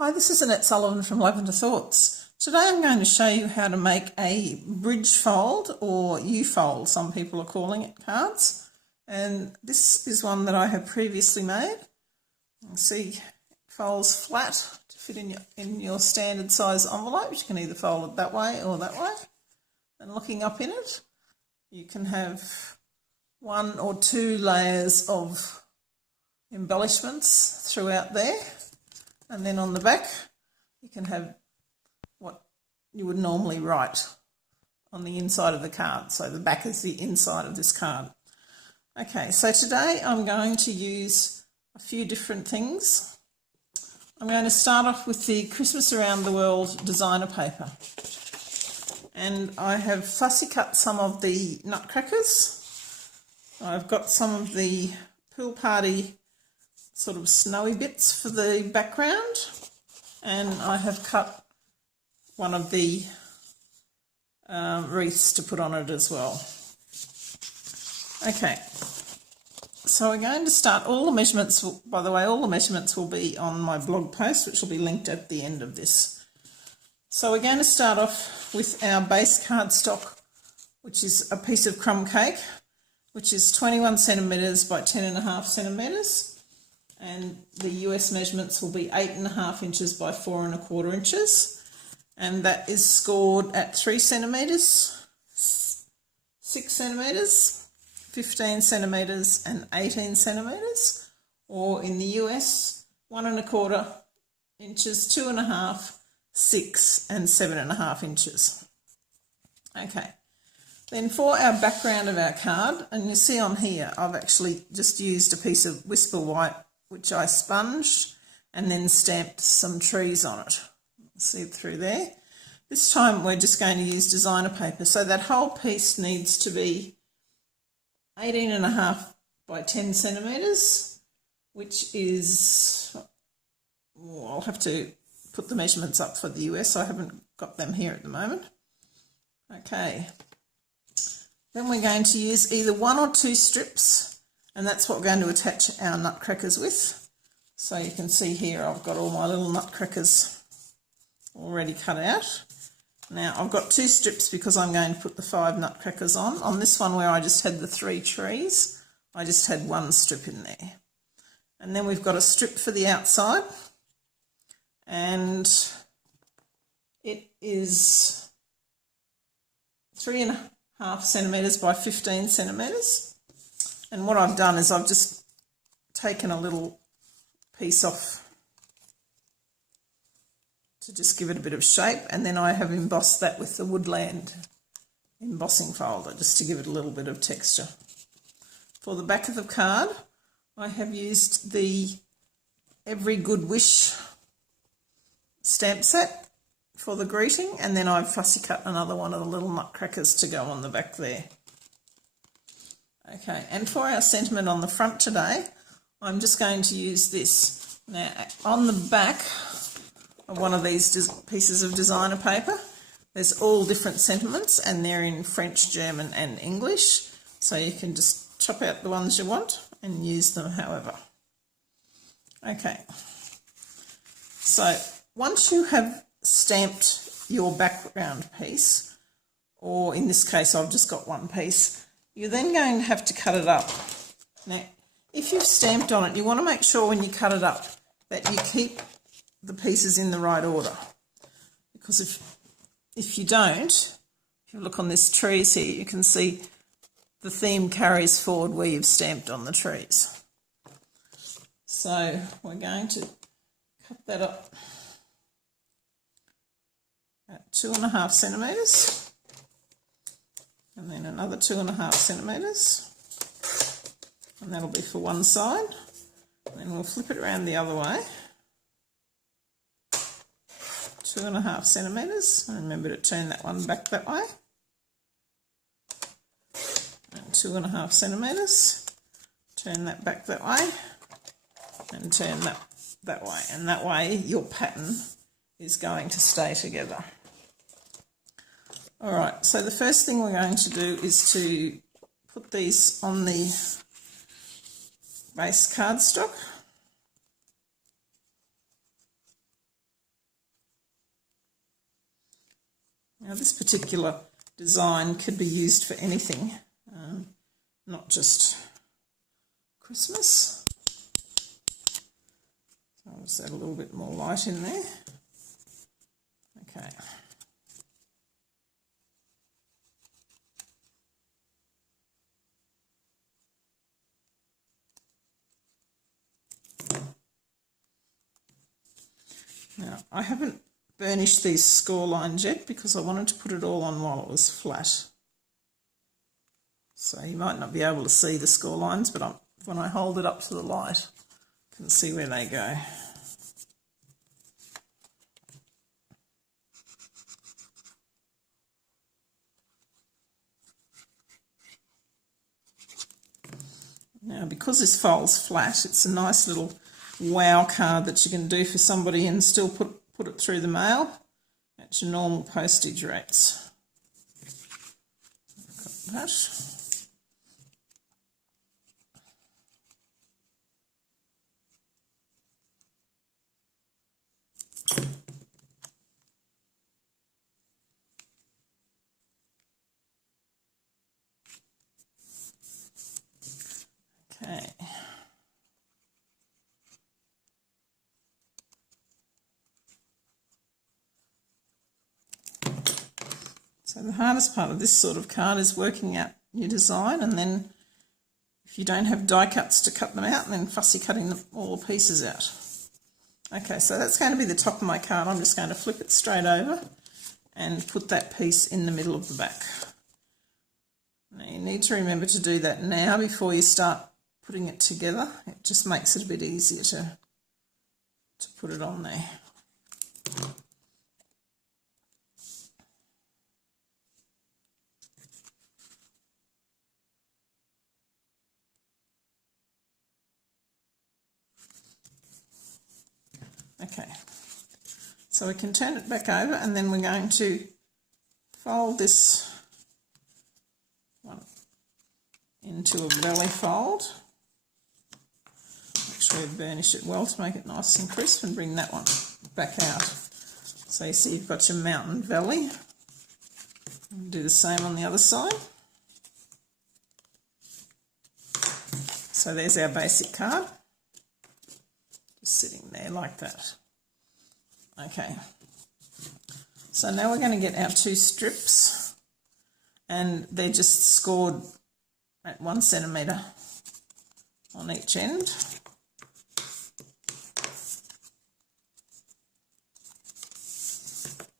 Hi, this is Annette Sullivan from Lavender Thoughts. Today I'm going to show you how to make a bridge fold, or U-fold, some people are calling it, cards. And this is one that I have previously made. You can see it folds flat to fit in your standard size envelope. You can either fold it that way or that way. And looking up in it, you can have one or two layers of embellishments throughout there. And then on the back, you can have what you would normally write on the inside of the card. So the back is the inside of this card. Okay, so today I'm going to use a few different things. I'm going to start off with the Christmas Around the World designer paper. And I have fussy cut some of the nutcrackers. I've got some of the pool party sort of snowy bits for the background, and I have cut one of the wreaths to put on it as well. Okay, so we're going to start. All the measurements, by the way, all the measurements will be on my blog post, which will be linked at the end of this. So we're going to start off with our base cardstock, which is a piece of crumb cake, which is 21 centimetres by 10.5 centimetres. And the US measurements will be 8.5 inches by 4.25 inches, and that is scored at 3 centimetres, 6 centimetres, 15 centimetres and 18 centimetres, or in the US 1.25 inches, 2.5, 6 and 7.5 inches. Okay, then for our background of our card, and you see on here I've actually just used a piece of Whisper White which I sponged and then stamped some trees on it. See it through there. This time we're just going to use designer paper. So that whole piece needs to be 18.5 by 10 centimetres, which is, I'll have to put the measurements up for the US. I haven't got them here at the moment. Okay. Then we're going to use either 1 or 2 strips, and that's what we're going to attach our nutcrackers with. So you can see here I've got all my little nutcrackers already cut out. Now I've got 2 strips because I'm going to put the 5 nutcrackers on. On this one where I just had the 3 trees, I just had 1 strip in there. And then we've got a strip for the outside, and it is 3.5 centimetres by 15 centimetres. And what I've done is I've just taken a little piece off to just give it a bit of shape, and then I have embossed that with the Woodland embossing folder just to give it a little bit of texture. For the back of the card, I have used the Every Good Wish stamp set for the greeting, and then I've fussy cut another one of the little nutcrackers to go on the back there. Okay, and for our sentiment on the front today, I'm just going to use this. Now, on the back of one of these pieces of designer paper, there's all different sentiments, and they're in French, German and English, so you can just chop out the ones you want and use them however. Okay, so once you have stamped your background piece, or in this case I've just got one piece, you're then going to have to cut it up. Now, if you've stamped on it, you want to make sure when you cut it up that you keep the pieces in the right order. Because if you don't, if you look on this trees here, you can see the theme carries forward where you've stamped on the trees. So we're going to cut that up at 2.5 centimetres. And then another 2.5 centimetres, and that'll be for one side. And then we'll flip it around the other way, 2.5 centimetres. Remember to turn that one back that way, and 2.5 centimetres. Turn that back that way, and turn that way, and that way your pattern is going to stay together. Alright, so the first thing we're going to do is to put these on the base cardstock. Now this particular design could be used for anything, not just Christmas. So I'll just add a little bit more light in there. Okay. Now, I haven't burnished these score lines yet because I wanted to put it all on while it was flat. So you might not be able to see the score lines, but when I hold it up to the light, I can see where they go. Now, because this fold's flat, it's a nice little wow card that you can do for somebody and still put it through the mail at your normal postage rates. Got that. Okay. So the hardest part of this sort of card is working out your design, and then if you don't have die cuts to cut them out, and then fussy cutting all the pieces out. Okay, so that's going to be the top of my card. I'm just going to flip it straight over and put that piece in the middle of the back. Now you need to remember to do that now before you start putting it together. It just makes it a bit easier to put it on there. Okay, so we can turn it back over, and then we're going to fold this one into a belly fold. Make sure you burnish it well to make it nice and crisp, and bring that one back out. So you see you've got your mountain valley. And do the same on the other side. So there's our basic card. Sitting there like that. Okay, so now we're going to get our two strips, and they're just scored at 1 centimetre on each end.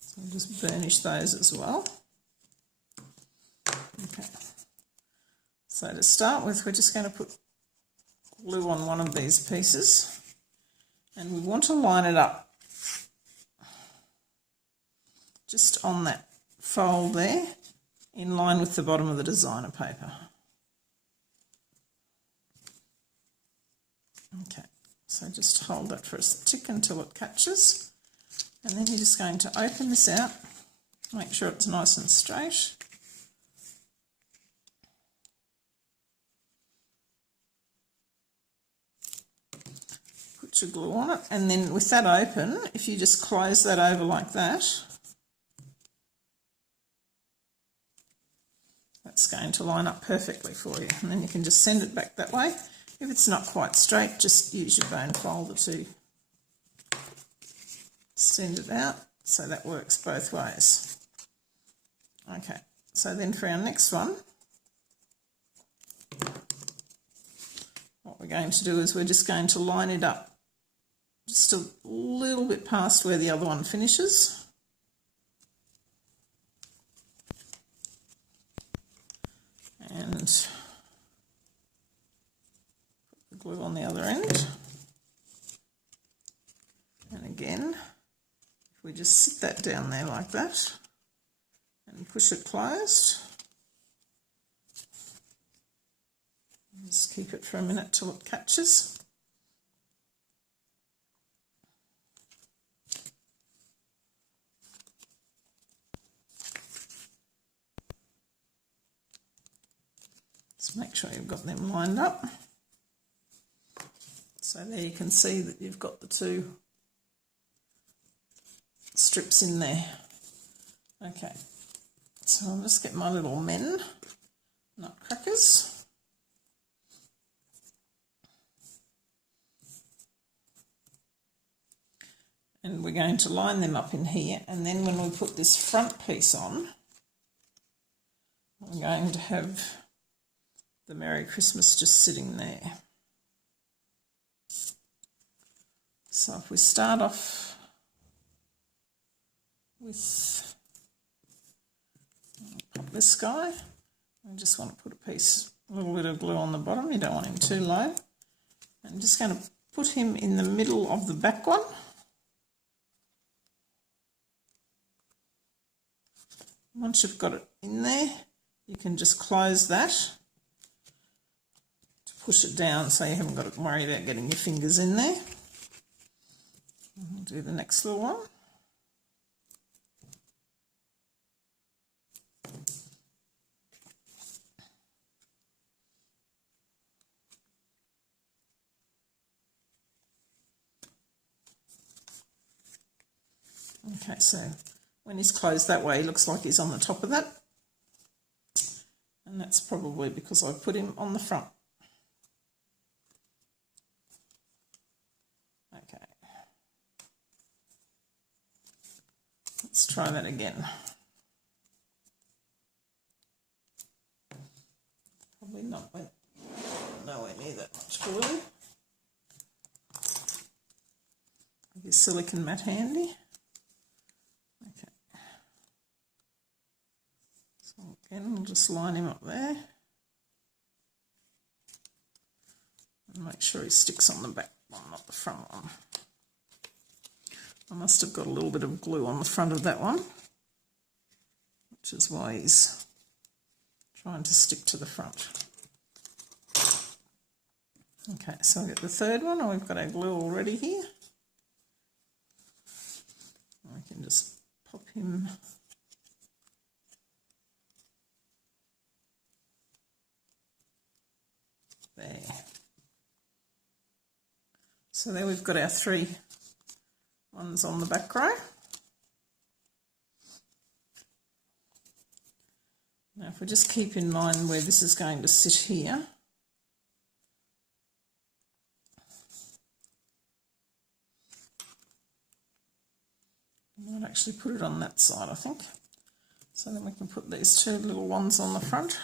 So we'll just burnish those as well. Okay, so to start with, we're just going to put glue on one of these pieces. And we want to line it up just on that fold there, in line with the bottom of the designer paper. Okay, so just hold that for a tick until it catches, and then you're just going to open this out, make sure it's nice and straight. Put your glue on it, and then with that open, if you just close that over like that, that's going to line up perfectly for you, and then you can just send it back that way. If it's not quite straight, just use your bone folder to send it out, so that works both ways. Okay, so then for our next one, what we're going to do is we're just going to line it up just a little bit past where the other one finishes. And put the glue on the other end. And again, if we just sit that down there like that and push it closed, just keep it for a minute till it catches. Just make sure you've got them lined up. So there you can see that you've got the two strips in there. Okay, So I'll just get my little men nutcrackers. And we're going to line them up in here, and then when we put this front piece on, I'm going to have the Merry Christmas just sitting there. So if we start off with pop this guy, I just want to put a little bit of glue on the bottom. You don't want him too low. I'm just going to put him in the middle of the back one. Once you've got it in there, you can just close that to push it down so you haven't got to worry about getting your fingers in there. I'll do the next little one. Okay, so when he's closed that way, he looks like he's on the top of that. And that's probably because I put him on the front. Okay. Let's try that again. Probably not nowhere near that much glue. Have your silicone mat handy. Okay. So again, we'll just line him up there. And make sure he sticks on the back one, not the front one. I must have got a little bit of glue on the front of that one, which is why he's trying to stick to the front. Okay, so I've got the third one, and we've got our glue already here. I can just pop him there. So there we've got our 3 ones on the back row. Now if we just keep in mind where this is going to sit here, I might actually put it on that side, I think. So then we can put these 2 little ones on the front.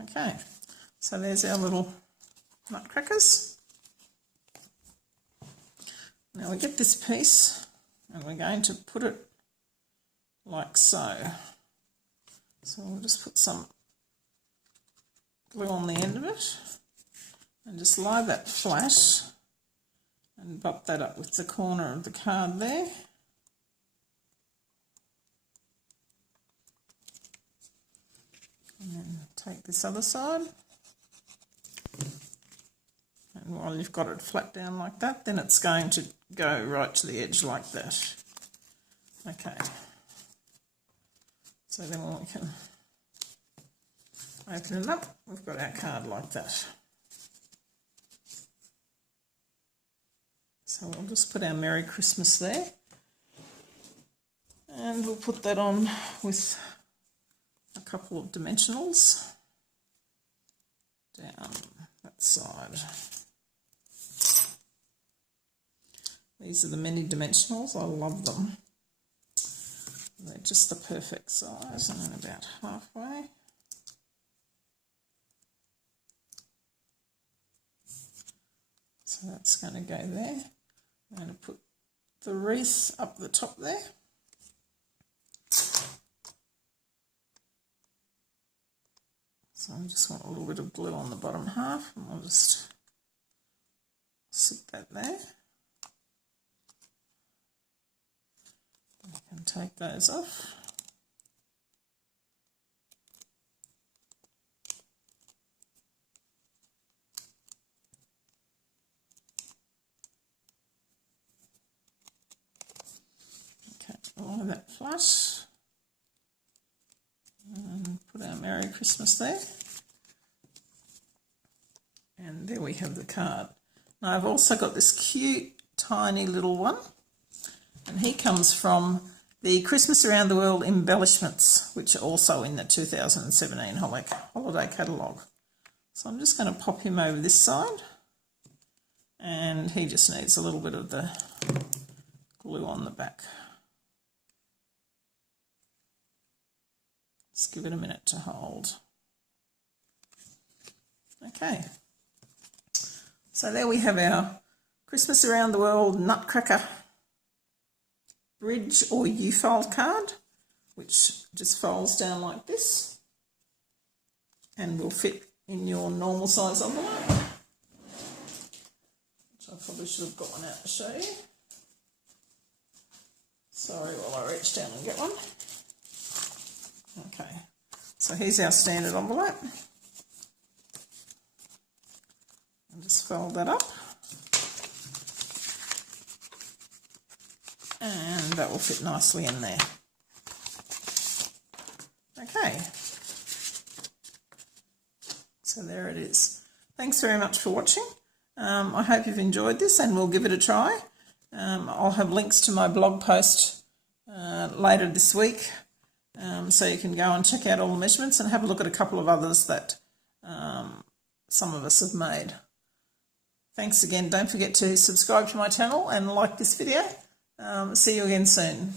Okay, so there's our little nutcrackers. Now we get this piece and we're going to put it like so. So we'll just put some glue on the end of it and just lie that flat and butt that up with the corner of the card there. And then take this other side, and while you've got it flat down like that, then it's going to go right to the edge like that. Okay, so then when we can open it up, we've got our card like that. So we'll just put our Merry Christmas there, and we'll put that on with a couple of dimensionals down that side. These are the mini dimensionals. I love them. They're just the perfect size, and then about halfway. So that's going to go there. I'm going to put the wreath up the top there. So I just want a little bit of glue on the bottom half, and I'll just sit that there. I can take those off. that flush. And put our Merry Christmas there. And there we have the card. Now I've also got this cute tiny little one, and he comes from the Christmas Around the World embellishments, which are also in the 2017 holiday catalogue. So I'm just going to pop him over this side, and he just needs a little bit of the glue on the back. Just give it a minute to hold. Okay. So there we have our Christmas Around the World Nutcracker bridge or U-fold card, which just folds down like this and will fit in your normal size envelope, which I probably should have got one out to show you. Sorry while I reach down and get one. Okay, so here's our standard envelope. And just fold that up. And that will fit nicely in there. Okay. So there it is. Thanks very much for watching. I hope you've enjoyed this, and we'll give it a try. I'll have links to my blog post later this week, so you can go and check out all the measurements and have a look at a couple of others that some of us have made. Thanks again. Don't forget to subscribe to my channel and like this video. See you again soon.